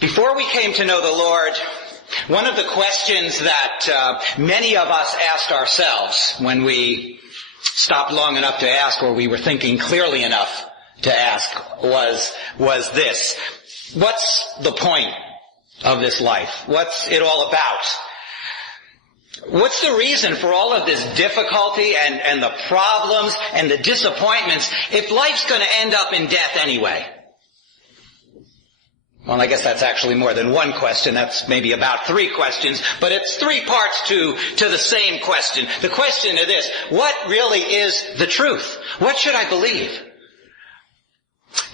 Before we came to know the Lord, one of the questions that many of us asked ourselves when we stopped long enough to ask, or we were thinking clearly enough to ask, was this: what's the point of this life? What's it all about? What's the reason for all of this difficulty and the problems and the disappointments if life's going to end up in death anyway? Well, I guess that's actually more than one question. That's maybe about 3 questions, but it's 3 parts to the same question. The question is this: what really is the truth? What should I believe?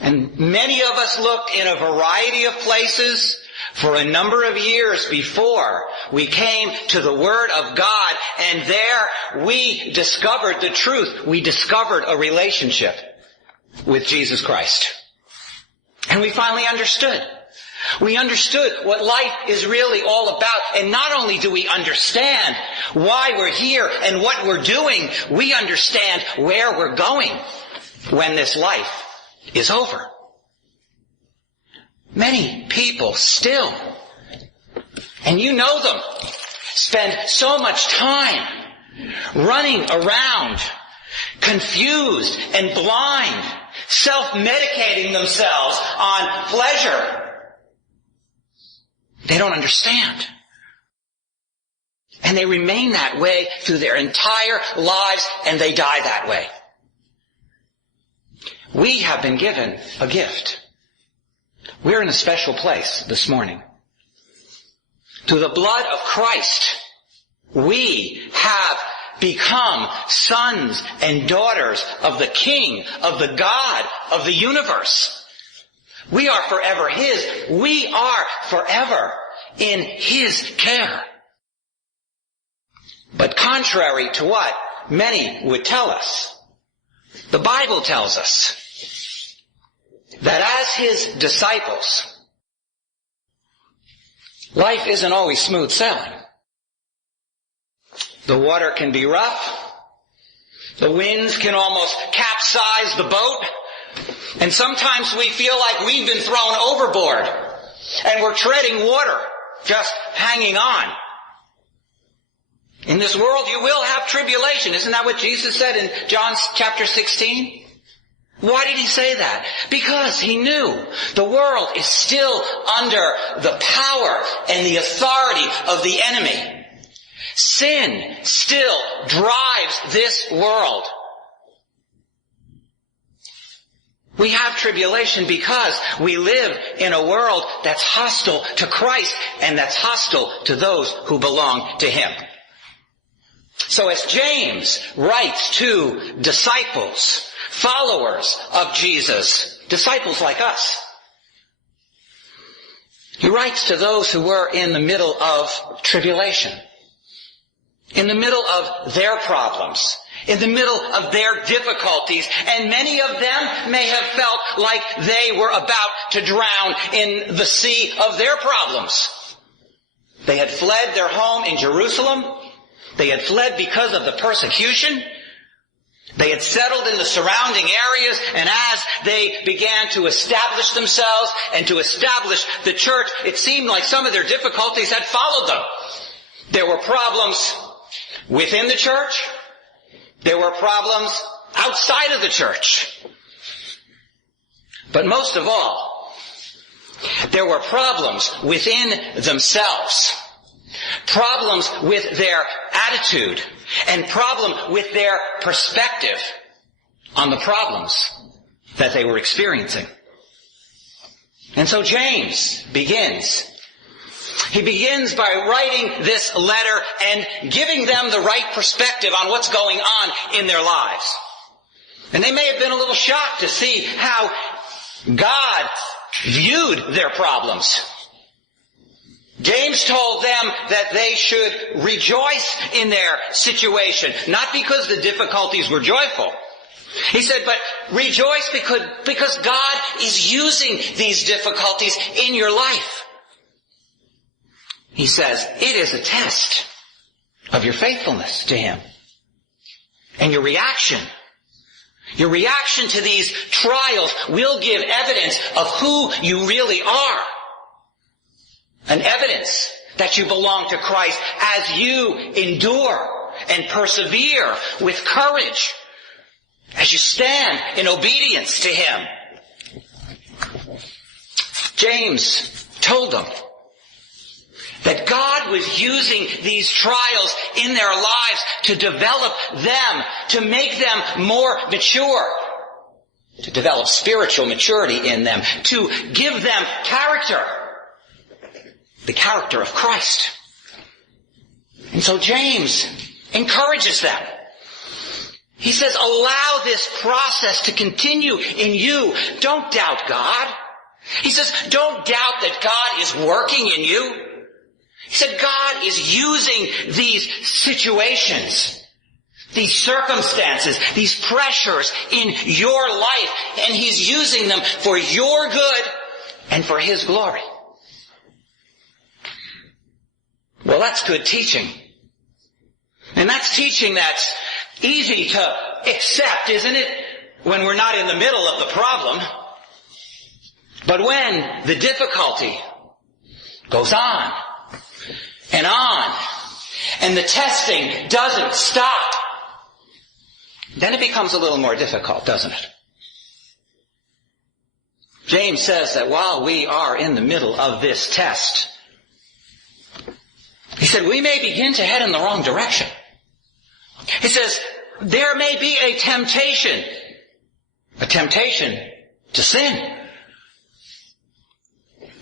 And many of us looked in a variety of places for a number of years before we came to the Word of God, and there we discovered the truth. We discovered a relationship with Jesus Christ. And we finally understood. We understood what life is really all about. And not only do we understand why we're here and what we're doing, we understand where we're going when this life is over. Many people still, and you know them, spend so much time running around, confused and blind, self-medicating themselves on pleasure. They don't understand. And they remain that way through their entire lives, and they die that way. We have been given a gift. We're in a special place this morning. Through the blood of Christ, we have become sons and daughters of the King, of the God of the universe. We are forever His. We are forever in His care. But contrary to what many would tell us, the Bible tells us that as His disciples, life isn't always smooth sailing. The water can be rough. The winds can almost capsize the boat. And sometimes we feel like we've been thrown overboard and we're treading water, just hanging on. In this world you will have tribulation. Isn't that what Jesus said in John chapter 16? Why did He say that? Because He knew the world is still under the power and the authority of the enemy. Sin still drives this world. We have tribulation because we live in a world that's hostile to Christ and that's hostile to those who belong to Him. So as James writes to disciples, followers of Jesus, disciples like us, he writes to those who were in the middle of tribulation, in the middle of their problems, in the middle of their difficulties, and many of them may have felt like they were about to drown in the sea of their problems. They had fled their home in Jerusalem. They had fled because of the persecution. They had settled in the surrounding areas, and as they began to establish themselves and to establish the church, it seemed like some of their difficulties had followed them. There were problems within the church. There were problems outside of the church. But most of all, there were problems within themselves. Problems with their attitude and problem with their perspective on the problems that they were experiencing. And so James begins. He begins by writing this letter and giving them the right perspective on what's going on in their lives. And they may have been a little shocked to see how God viewed their problems. James told them that they should rejoice in their situation, not because the difficulties were joyful. He said, but rejoice because God is using these difficulties in your life. He says, it is a test of your faithfulness to Him. And your reaction to these trials will give evidence of who you really are. an evidence that you belong to Christ as you endure and persevere with courage, as you stand in obedience to Him. James told them that God was using these trials in their lives to develop them, to make them more mature, to develop spiritual maturity in them, to give them character, the character of Christ. And so James encourages them. He says, allow this process to continue in you. Don't doubt God. He says, don't doubt that God is working in you. He said, God is using these situations, these circumstances, these pressures in your life, and He's using them for your good and for His glory. Well, that's good teaching. And that's teaching that's easy to accept, isn't it? When we're not in the middle of the problem. But when the difficulty goes on, and the testing doesn't stop, then it becomes a little more difficult, doesn't it? James says that while we are in the middle of this test, he said we may begin to head in the wrong direction. He says there may be a temptation to sin.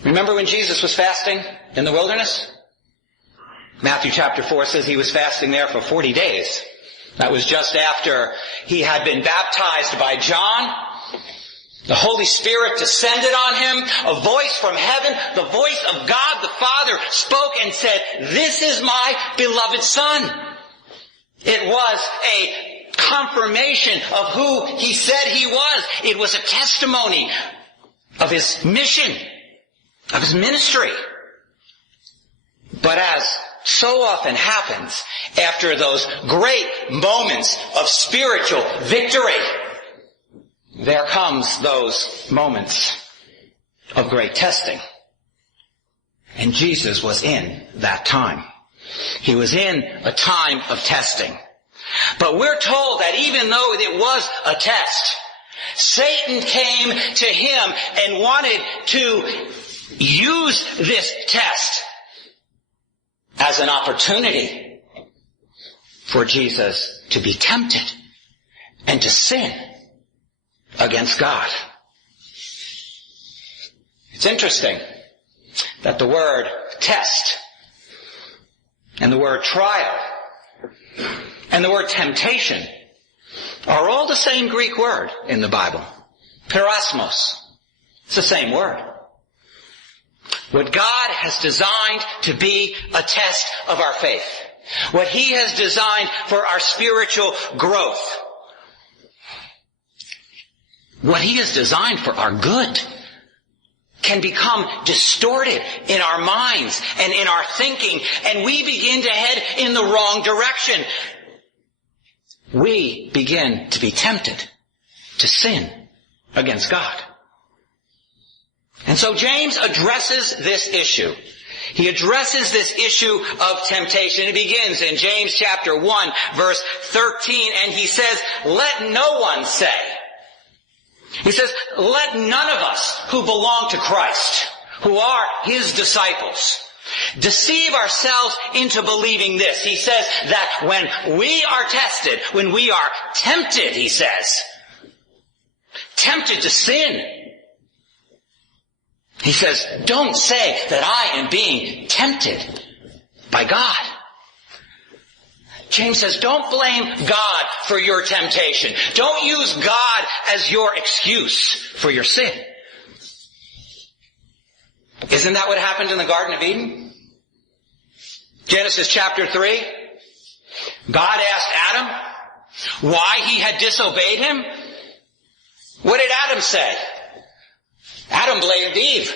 Remember when Jesus was fasting in the wilderness? Matthew chapter 4 says He was fasting there for 40 days. That was just after He had been baptized by John. The Holy Spirit descended on Him. A voice from heaven, the voice of God the Father, spoke and said, "This is my beloved Son." It was a confirmation of who He said He was. It was a testimony of His mission, of His ministry. But as so often happens after those great moments of spiritual victory, there comes those moments of great testing. And Jesus was in that time. He was in a time of testing. But we're told that even though it was a test, Satan came to Him and wanted to use this test as an opportunity for Jesus to be tempted and to sin against God. It's interesting that the word test and the word trial and the word temptation are all the same Greek word in the Bible. Perasmos. It's the same word. What God has designed to be a test of our faith. What He has designed for our spiritual growth. What He has designed for our good can become distorted in our minds and in our thinking, and we begin to head in the wrong direction. We begin to be tempted to sin against God. And so James addresses this issue. He addresses this issue of temptation. It begins in James chapter 1, verse 13, and he says, let no one say. He says, let none of us who belong to Christ, who are His disciples, deceive ourselves into believing this. He says that when we are tested, when we are tempted, he says, tempted to sin, he says, don't say that I am being tempted by God. James says, don't blame God for your temptation. Don't use God as your excuse for your sin. Isn't that what happened in the Garden of Eden? Genesis chapter 3. God asked Adam why he had disobeyed Him. What did Adam say? Adam blamed Eve.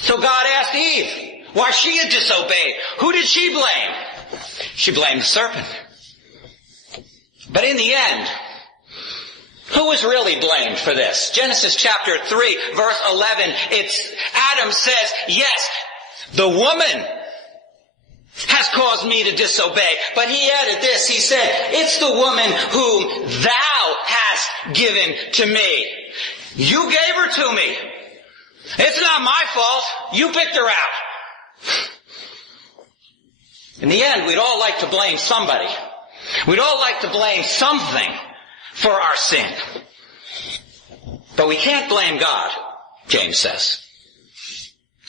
So God asked Eve why she had disobeyed. Who did she blame? She blamed the serpent. But in the end, Who is really blamed for this? Genesis chapter 3, verse 11, Adam says, yes, the woman has caused me to disobey. But he added this, he said, it's the woman whom thou hast given to me. You gave her to me. It's not my fault. You picked her out. In the end, we'd all like to blame somebody. We'd all like to blame something for our sin. But we can't blame God, James says.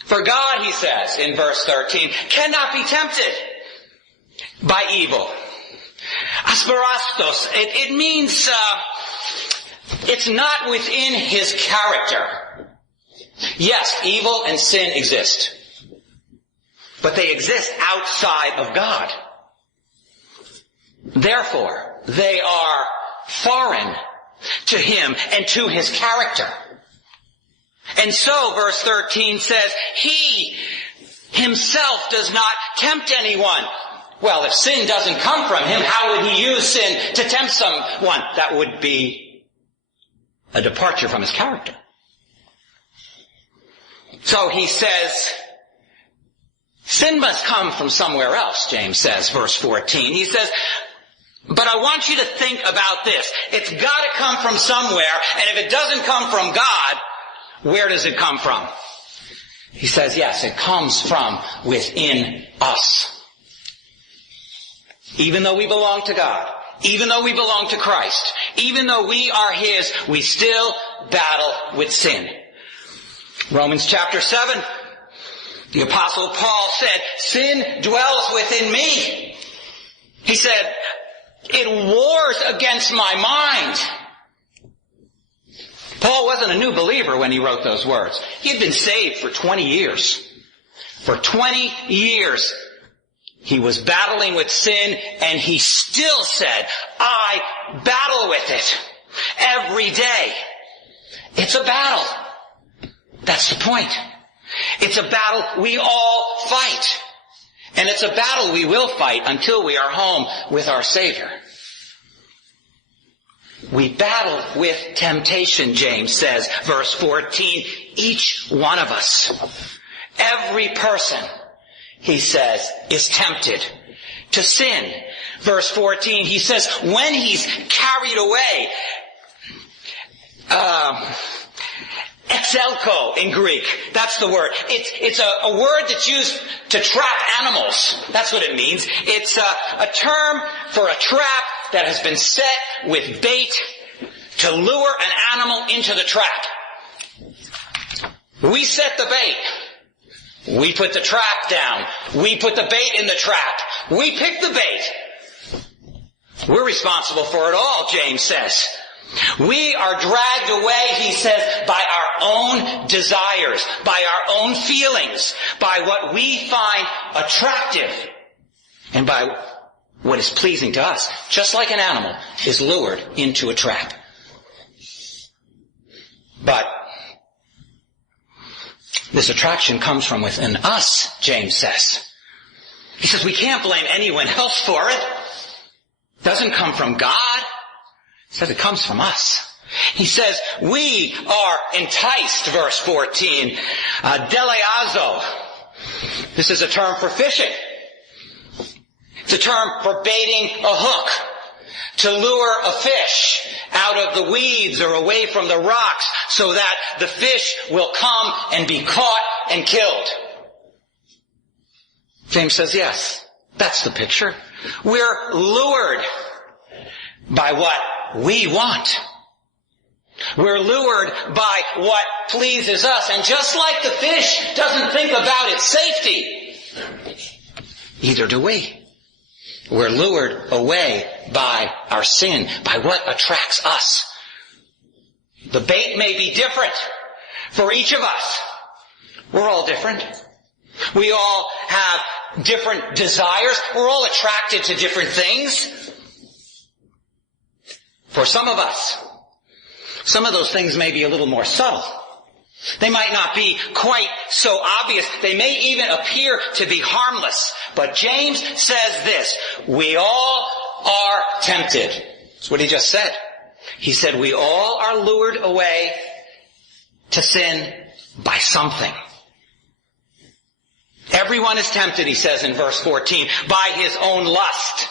For God, he says in verse 13, cannot be tempted by evil. Asperastos, it means it's not within his character. Yes, evil and sin exist. But they exist outside of God. Therefore, they are foreign to him and to his character. And so, verse 13 says, he himself does not tempt anyone. Well, if sin doesn't come from him, how would he use sin to tempt someone? That would be a departure from his character. So he says, sin must come from somewhere else, James says, verse 14. He says, but I want you to think about this. It's got to come from somewhere, and if it doesn't come from God, where does it come from? He says, yes, it comes from within us. Even though we belong to God, even though we belong to Christ, even though we are his, we still battle with sin. Romans chapter 7, the Apostle Paul said, sin dwells within me. He said, it wars against my mind. Paul wasn't a new believer when he wrote those words. He had been saved for 20 years. For 20 years, he was battling with sin, and he still said, I battle with it every day. It's a battle. That's the point. It's a battle we all fight. And it's a battle we will fight until we are home with our Savior. We battle with temptation, James says, verse 14. Each one of us, every person, he says, is tempted to sin. Verse 14, he says, when he's carried away, exelko in Greek, that's the word. It's a word that's used to trap animals. That's what it means. It's a term for a trap that has been set with bait to lure an animal into the trap. We set the bait. We put the trap down. We put the bait in the trap. We pick the bait. We're responsible for it all, James says. We are dragged away, he says, by our own desires, by our own feelings, by what we find attractive, and by what is pleasing to us, just like an animal is lured into a trap. But this attraction comes from within us, James says. He says we can't blame anyone else for it. It doesn't come from God. He says it comes from us. He says we are enticed, verse 14. Deleazo. This is a term for fishing. It's a term for baiting a hook. To lure a fish out of the weeds or away from the rocks so that the fish will come and be caught and killed. James says, yes, that's the picture. We're lured by what we want. We're lured by what pleases us. And just like the fish doesn't think about its safety, neither do we. We're lured away by our sin, by what attracts us. The bait may be different for each of us. We're all different. We all have different desires. We're all attracted to different things. For some of us, some of those things may be a little more subtle. They might not be quite so obvious. They may even appear to be harmless. But James says this, we all are tempted. That's what he just said. He said, we all are lured away to sin by something. Everyone is tempted, he says in verse 14, by his own lust,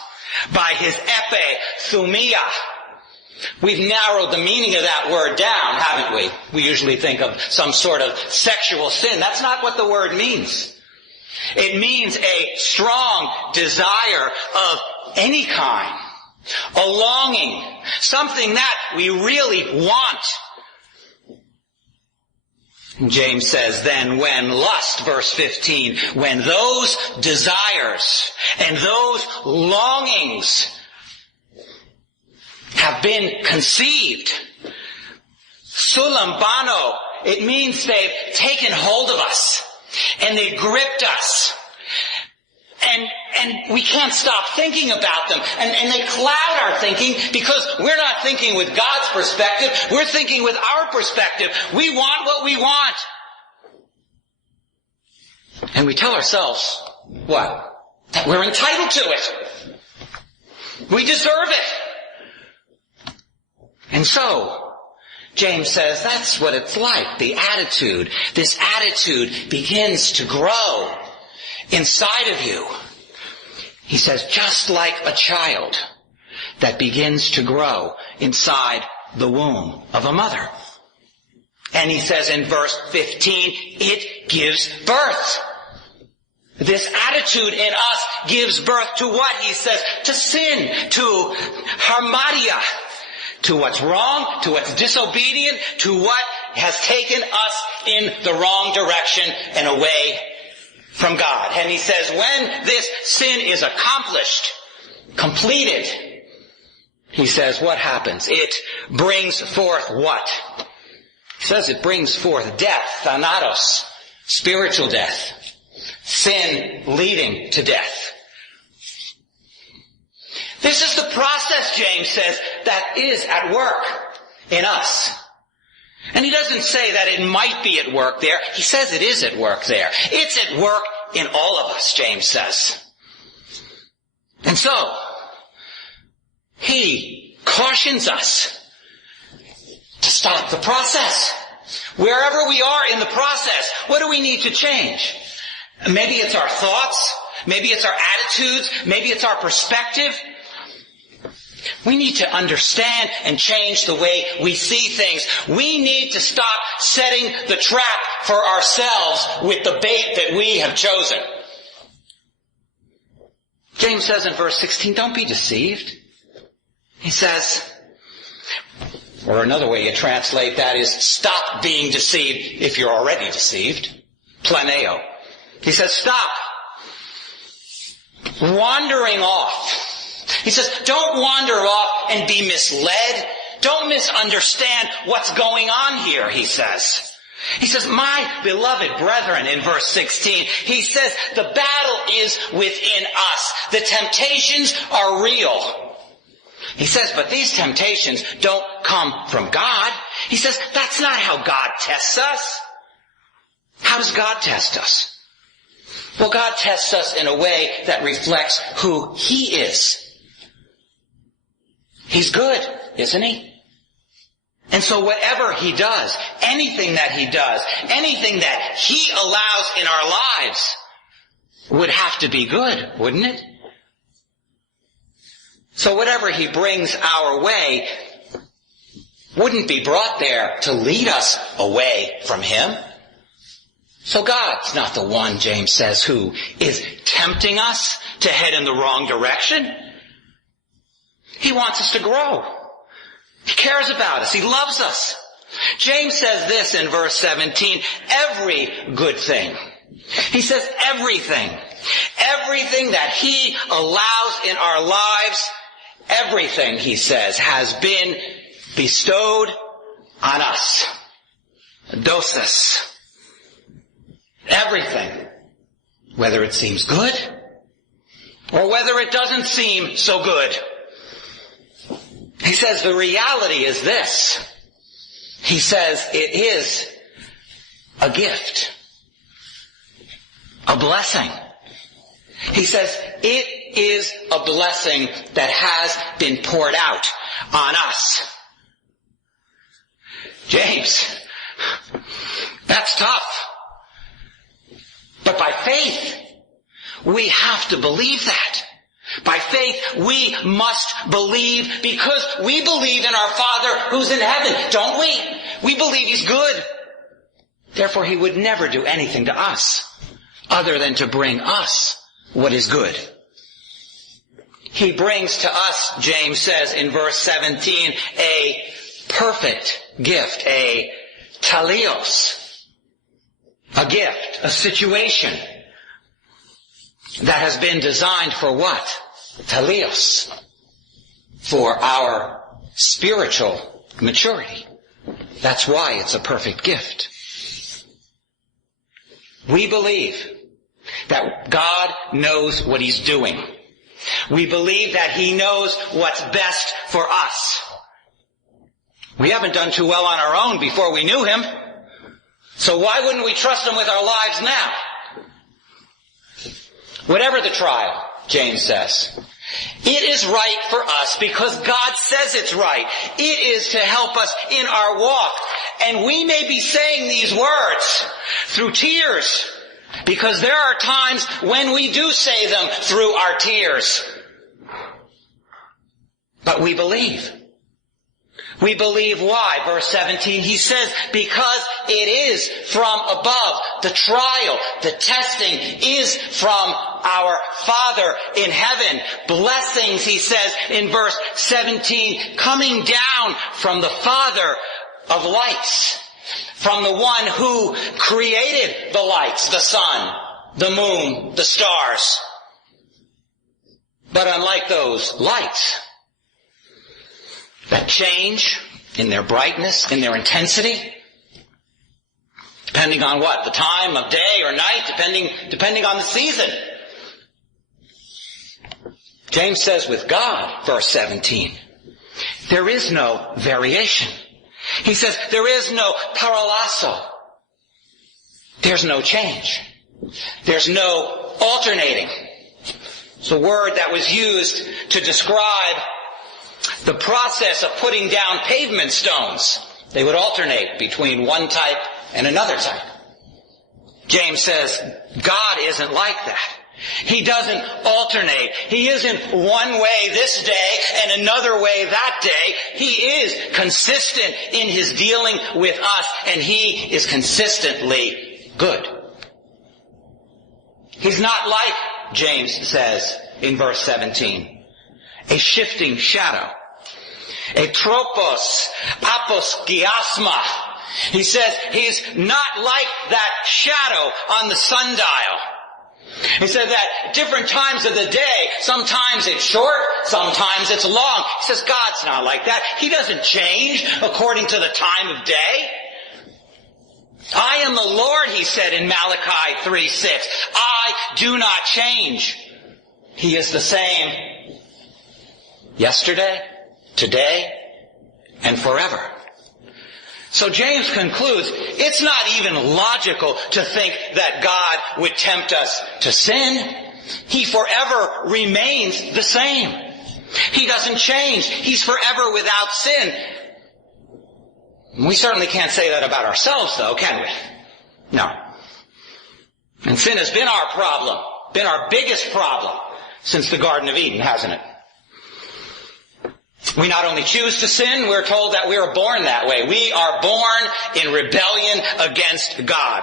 by his epithumia. We've narrowed the meaning of that word down, haven't we? We usually think of some sort of sexual sin. That's not what the word means. It means a strong desire of any kind, a longing, something that we really want. James says, then when lust, verse 15, when those desires and those longings have been conceived, sulambano, it means they've taken hold of us and they've gripped us. And we can't stop thinking about them. And they cloud our thinking because we're not thinking with God's perspective. We're thinking with our perspective. We want what we want. And we tell ourselves, what? That we're entitled to it. We deserve it. And so, James says that's what it's like. The attitude, this attitude begins to grow inside of you. He says, just like a child that begins to grow inside the womb of a mother. And he says in verse 15, it gives birth. This attitude in us gives birth to what? He says, to sin, to harmadia, to what's wrong, to what's disobedient, to what has taken us in the wrong direction and away from God. And he says, when this sin is accomplished, completed, he says, what happens? It brings forth what? He says it brings forth death, thanatos, spiritual death. Sin leading to death. This is the process, James says, that is at work in us. And he doesn't say that it might be at work there. He says it is at work there. It's at work in all of us, James says. And so, he cautions us to stop the process. Wherever we are in the process, what do we need to change? Maybe it's our thoughts. Maybe it's our attitudes. Maybe it's our perspective. We need to understand and change the way we see things. We need to stop setting the trap for ourselves with the bait that we have chosen. James says in verse 16, don't be deceived. He says, or another way you translate that is, stop being deceived if you're already deceived. Planeo. He says, stop wandering off. He says, don't wander off and be misled. Don't misunderstand what's going on here, he says. He says, my beloved brethren, in verse 16, he says, the battle is within us. The temptations are real. He says, but these temptations don't come from God. He says, that's not how God tests us. How does God test us? Well, God tests us in a way that reflects who He is. He's good, isn't He? And so whatever He does, anything that He does, anything that He allows in our lives would have to be good, wouldn't it? So whatever He brings our way wouldn't be brought there to lead us away from Him. So God's not the one, James says, who is tempting us to head in the wrong direction. He wants us to grow. He cares about us. He loves us. James says this in verse 17, every good thing. He says everything. Everything that He allows in our lives, everything, he says, has been bestowed on us. Dosis. Everything. Whether it seems good or whether it doesn't seem so good. He says the reality is this. He says it is a gift. A blessing. He says it is a blessing that has been poured out on us James, that's tough. But by faith, we have to believe that. By faith, we must believe because we believe in our Father who's in heaven, don't we? We believe He's good. Therefore, He would never do anything to us other than to bring us what is good. He brings to us, James says in verse 17, a perfect gift, a talios, a gift, a situation that has been designed for what? Talios, for our spiritual maturity. That's why it's a perfect gift. We believe that God knows what He's doing. We believe that He knows what's best for us. We haven't done too well on our own before we knew Him. So why wouldn't we trust Him with our lives now? Whatever the trial, James says, it is right for us because God says it's right. It is to help us in our walk. And we may be saying these words through tears because there are times when we do say them through our tears. But we believe. We believe why? Verse 17, he says, because it is from above. The trial, the testing is from our Father in heaven. Blessings, he says in verse 17, coming down from the Father of lights, from the one who created the lights, the sun, the moon, the stars. But unlike those lights that change in their brightness, in their intensity, depending on what? The time of day or night, depending on the season. James says with God, verse 17, there is no variation. He says there is no paralasso. There's no change. There's no alternating. It's a word that was used to describe the process of putting down pavement stones. They would alternate between one type and another type. James says God isn't like that. He doesn't alternate. He isn't one way this day and another way that day. He is consistent in His dealing with us, and He is consistently good. He's not like, James says in verse 17, a shifting shadow. A tropos, aposkiasma. He says He's not like that shadow on the sundial. He said that at different times of the day, sometimes it's short, sometimes it's long. He says God's not like that. He doesn't change according to the time of day. I am the Lord, He said in Malachi 3:6. I do not change. He is the same yesterday, today, and forever. So James concludes, it's not even logical to think that God would tempt us to sin. He forever remains the same. He doesn't change. He's forever without sin. We certainly can't say that about ourselves, though, can we? No. And sin has been our problem, been our biggest problem since the Garden of Eden, hasn't it? We not only choose to sin, we're told that we are born that way. We are born in rebellion against God.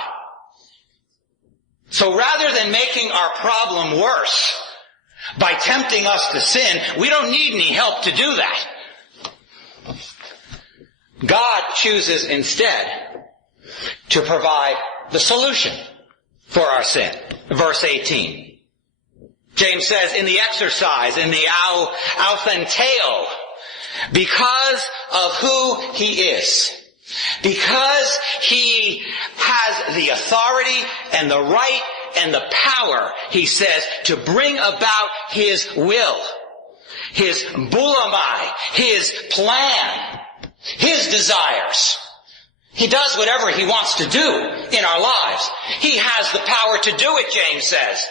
So rather than making our problem worse by tempting us to sin, we don't need any help to do that. God chooses instead to provide the solution for our sin. Verse 18. James says in the exercise, in the authenteo, because of who He is, because He has the authority and the right and the power, he says, to bring about His will, His bulamai, His plan, His desires. He does whatever He wants to do in our lives. He has the power to do it, James says.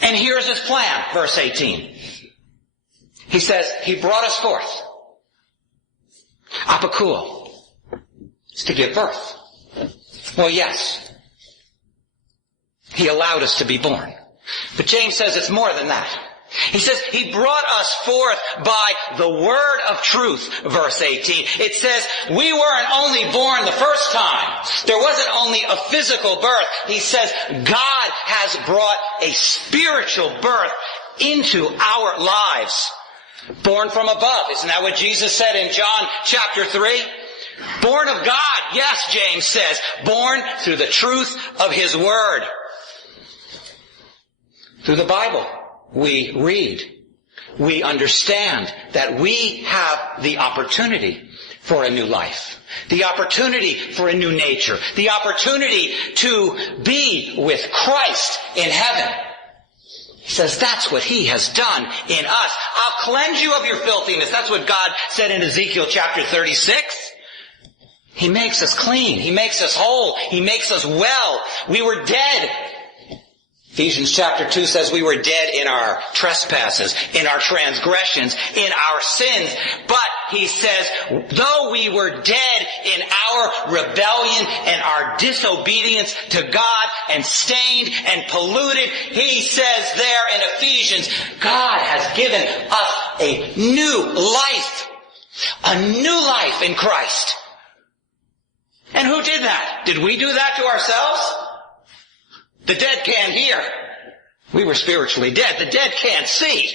And here's His plan, verse 18. He says, He brought us forth. Apakuo. is to give birth. Well, yes. He allowed us to be born. But James says it's more than that. He says he brought us forth by the word of truth, verse 18. It says we weren't only born the first time. There wasn't only a physical birth. He says God has brought a spiritual birth into our lives. Born from above. Isn't that what Jesus said in John chapter 3? Born of God. Yes, James says. Born through the truth of His word. Through the Bible, we read, we understand that we have the opportunity for a new life, the opportunity for a new nature, the opportunity to be with Christ in heaven. He says that's what He has done in us. I'll cleanse you of your filthiness. That's what God said in Ezekiel chapter 36. He makes us clean. He makes us whole. He makes us well. We were dead. Ephesians chapter 2 says we were dead in our trespasses, in our transgressions, in our sins. But he says, though we were dead in our rebellion and our disobedience to God and stained and polluted, he says there in Ephesians, God has given us a new life. A new life in Christ. And who did that? Did we do that to ourselves? The dead can't hear. We were spiritually dead. The dead can't see.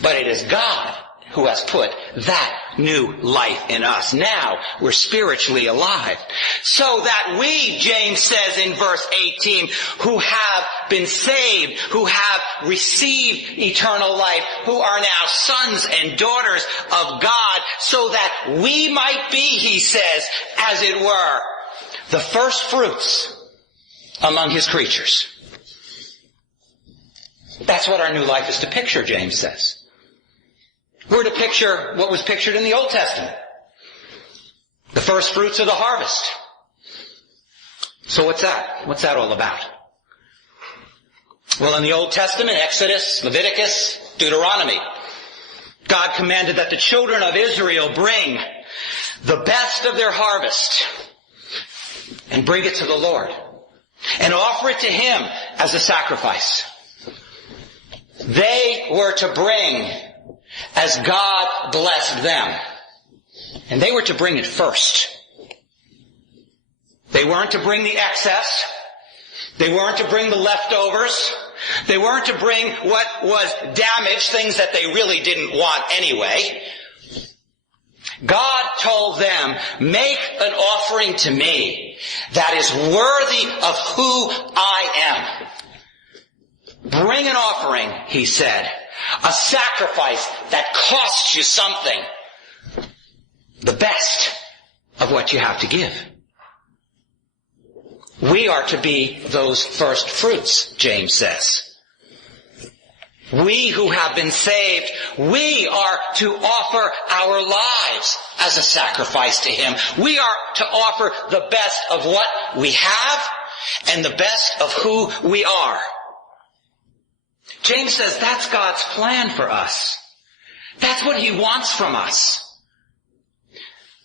But it is God who has put that new life in us. Now we're spiritually alive. So that we, James says in verse 18, who have been saved, who have received eternal life, who are now sons and daughters of God, so that we might be, he says, as it were, the first fruits among His creatures. That's what our new life is to picture, James says. We're to picture what was pictured in the Old Testament. The first fruits of the harvest. So what's that? What's that all about? Well, in the Old Testament, Exodus, Leviticus, Deuteronomy, God commanded that the children of Israel bring the best of their harvest and bring it to the Lord and offer it to Him as a sacrifice. They were to bring as God blessed them. And they were to bring it first. They weren't to bring the excess. They weren't to bring the leftovers. They weren't to bring what was damaged, things that they really didn't want anyway. God told them, make an offering to me that is worthy of who I am. Bring an offering, he said, a sacrifice that costs you something, the best of what you have to give. We are to be those first fruits, James says. We who have been saved, we are to offer our lives as a sacrifice to Him. We are to offer the best of what we have and the best of who we are. James says that's God's plan for us. That's what He wants from us.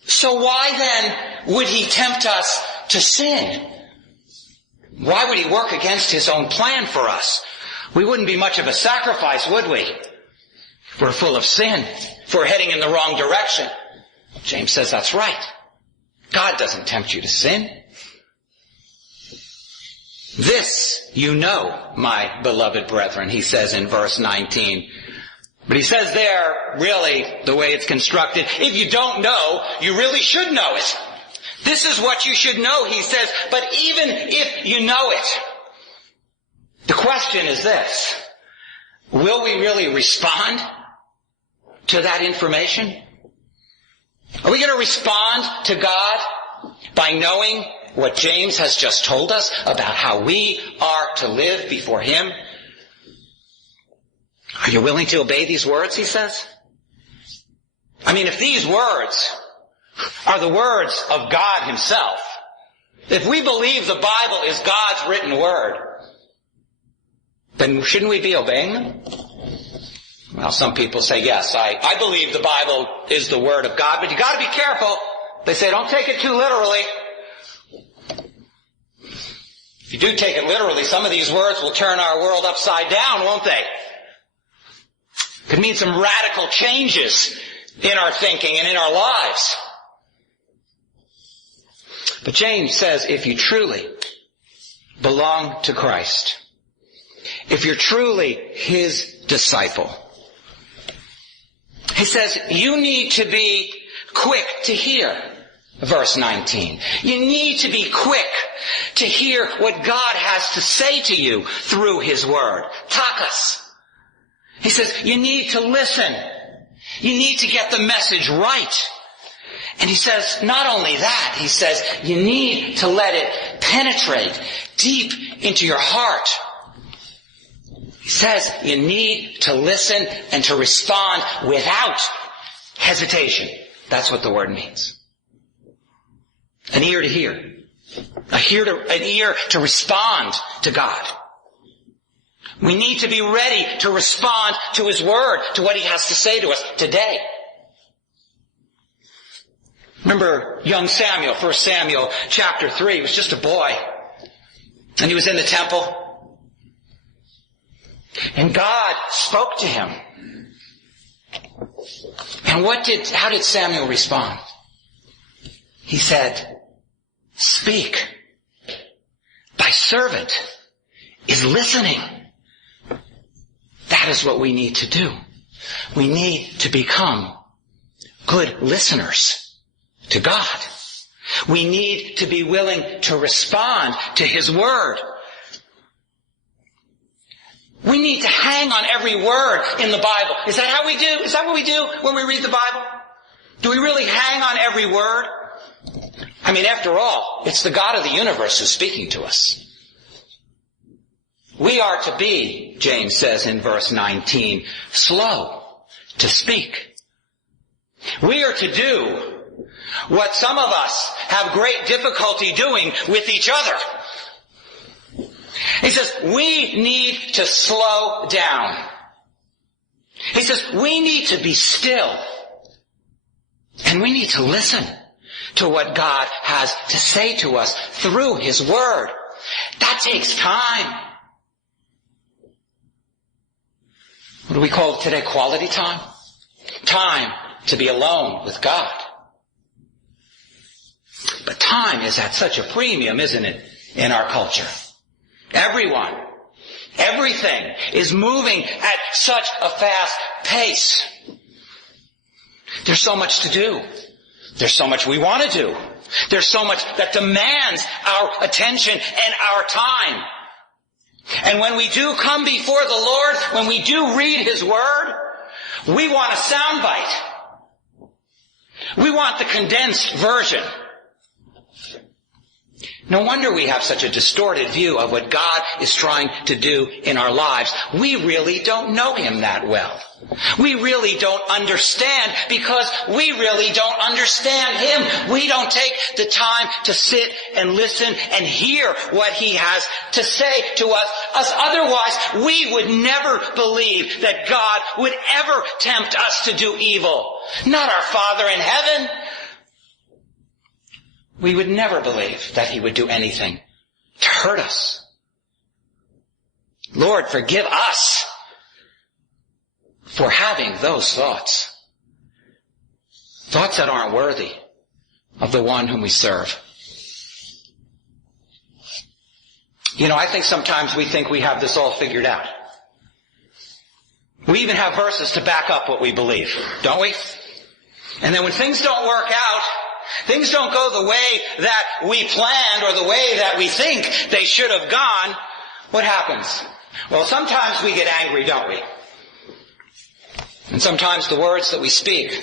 So why then would He tempt us to sin? Why would He work against His own plan for us? We wouldn't be much of a sacrifice, would we? If we're full of sin, if we're heading in the wrong direction. James says that's right. God doesn't tempt you to sin. This you know, my beloved brethren, he says in verse 19. But he says there, really, the way it's constructed, if you don't know, you really should know it. This is what you should know, he says, but even if you know it, the question is this: will we really respond to that information? Are we going to respond to God by knowing what James has just told us about how we are to live before Him? Are you willing to obey these words, he says? I mean, if these words are the words of God Himself, if we believe the Bible is God's written word, then shouldn't we be obeying them? Well, some people say, yes, I believe the Bible is the Word of God, but you gotta be careful. They say, don't take it too literally. If you do take it literally, some of these words will turn our world upside down, won't they? Could mean some radical changes in our thinking and in our lives. But James says, if you truly belong to Christ, if you're truly His disciple, he says, you need to be quick to hear. Verse 19. You need to be quick to hear what God has to say to you through His Word. Takas. He says, you need to listen. You need to get the message right. And he says, not only that, he says, you need to let it penetrate deep into your heart. He says, you need to listen and to respond without hesitation. That's what the word means. An ear to hear. An ear to respond to God. We need to be ready to respond to His Word, to what He has to say to us today. Remember young Samuel, 1 Samuel chapter 3. He was just a boy. And he was in the temple. And God spoke to him. And how did Samuel respond? He said, speak. Thy servant is listening. That is what we need to do. We need to become good listeners to God. We need to be willing to respond to His Word. We need to hang on every word in the Bible. Is that how we do? Is that what we do when we read the Bible? Do we really hang on every word? I mean, after all, it's the God of the universe who's speaking to us. We are to be, James says in verse 19, slow to speak. We are to do what some of us have great difficulty doing with each other. He says, we need to slow down. He says, we need to be still. And we need to listen to what God has to say to us through His Word. That takes time. What do we call it today? Quality time? Time to be alone with God. But time is at such a premium, isn't it, in our culture? Everyone, everything is moving at such a fast pace. There's so much to do. There's so much we want to do. There's so much that demands our attention and our time. And when we do come before the Lord, when we do read His Word, we want a soundbite. We want the condensed version. No wonder we have such a distorted view of what God is trying to do in our lives. We really don't know Him that well. We really don't understand because we really don't understand Him. We don't take the time to sit and listen and hear what He has to say to us. Otherwise, we would never believe that God would ever tempt us to do evil. Not our Father in heaven. We would never believe that He would do anything to hurt us. Lord, forgive us for having those thoughts. Thoughts that aren't worthy of the one whom we serve. You know, I think sometimes we think we have this all figured out. We even have verses to back up what we believe, don't we? And then when things don't work out, things don't go the way that we planned or the way that we think they should have gone, what happens? Well, sometimes we get angry, don't we? And sometimes the words that we speak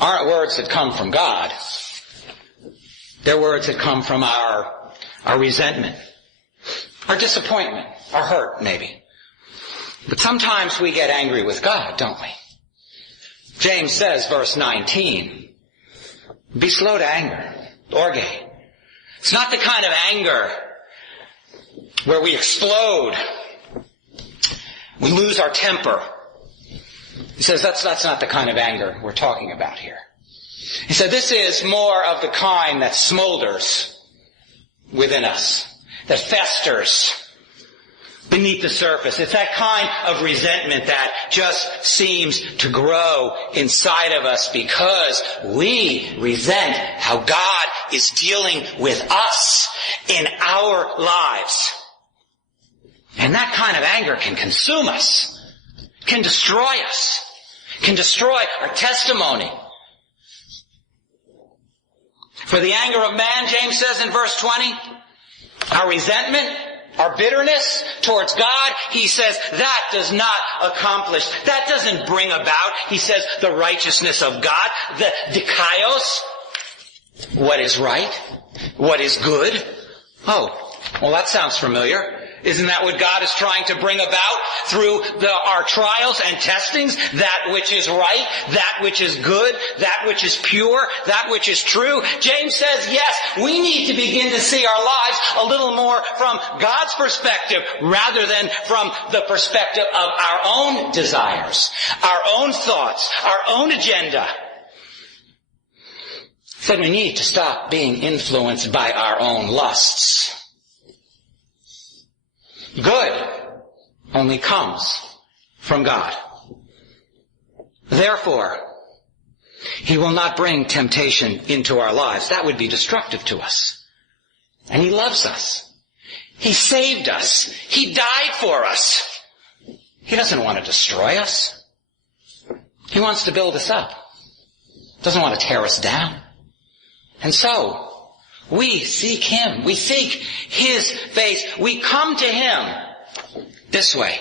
aren't words that come from God. They're words that come from our resentment, our disappointment, our hurt, maybe. But sometimes we get angry with God, don't we? James says, verse 19, be slow to anger, orge. It's not the kind of anger where we explode, we lose our temper. He says that's not the kind of anger we're talking about here. He said, this is more of the kind that smolders within us, that festers beneath the surface. It's that kind of resentment that just seems to grow inside of us because we resent how God is dealing with us in our lives. And that kind of anger can consume us, can destroy us, can destroy our testimony. For the anger of man, James says in verse 20, our resentment, our bitterness towards God, he says, that does not accomplish, that doesn't bring about, he says, the righteousness of God, the decayos, what is right, what is good. Oh, well, that sounds familiar. Isn't that what God is trying to bring about through our trials and testings? That which is right, that which is good, that which is pure, that which is true. James says, yes, we need to begin to see our lives a little more from God's perspective rather than from the perspective of our own desires, our own thoughts, our own agenda. He said we need to stop being influenced by our own lusts. Good only comes from God. Therefore, He will not bring temptation into our lives. That would be destructive to us. And He loves us. He saved us. He died for us. He doesn't want to destroy us. He wants to build us up. Doesn't want to tear us down. And so, we seek Him. We seek His face. We come to Him this way.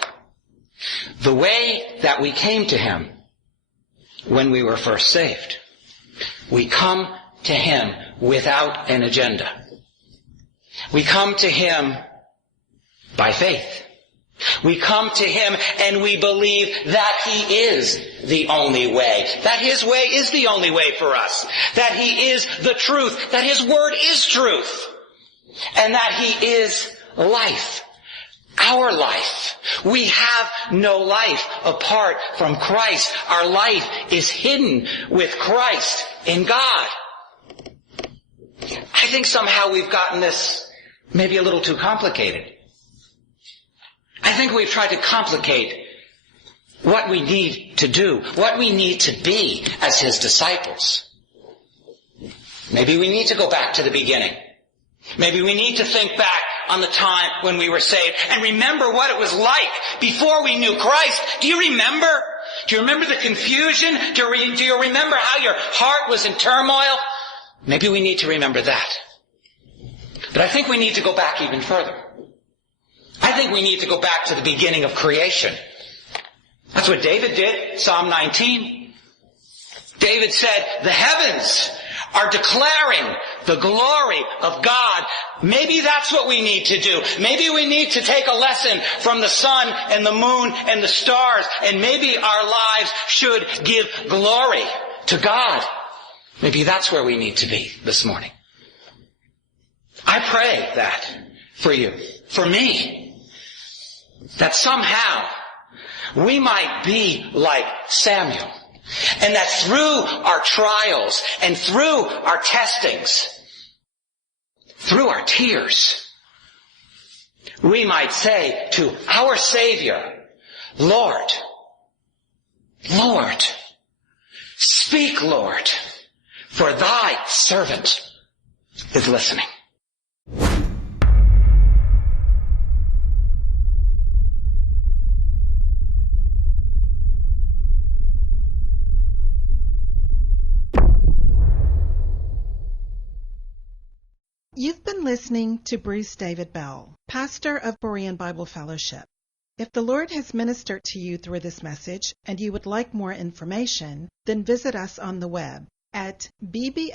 The way that we came to Him when we were first saved. We come to Him without an agenda. We come to Him by faith. We come to Him and we believe that He is the only way. That His way is the only way for us. That He is the truth. That His Word is truth. And that He is life. Our life. We have no life apart from Christ. Our life is hidden with Christ in God. I think somehow we've gotten this maybe a little too complicated. I think we've tried to complicate what we need to do, what we need to be as His disciples. Maybe we need to go back to the beginning. Maybe we need to think back on the time when we were saved and remember what it was like before we knew Christ. Do you remember? Do you remember the confusion? Do you remember how your heart was in turmoil? Maybe we need to remember that. But I think we need to go back even further. I think we need to go back to the beginning of creation. That's what David did, Psalm 19. David said, the heavens are declaring the glory of God. Maybe that's what we need to do. Maybe we need to take a lesson from the sun and the moon and the stars, and maybe our lives should give glory to God. Maybe that's where we need to be this morning. I pray that for you, for me, that somehow we might be like Samuel, and that through our trials and through our testings, through our tears, we might say to our Savior, Lord, Lord, speak, Lord, for thy servant is listening. You've been listening to Bruce David Bell, pastor of Berean Bible Fellowship. If the Lord has ministered to you through this message and you would like more information, then visit us on the web at bbfva.org.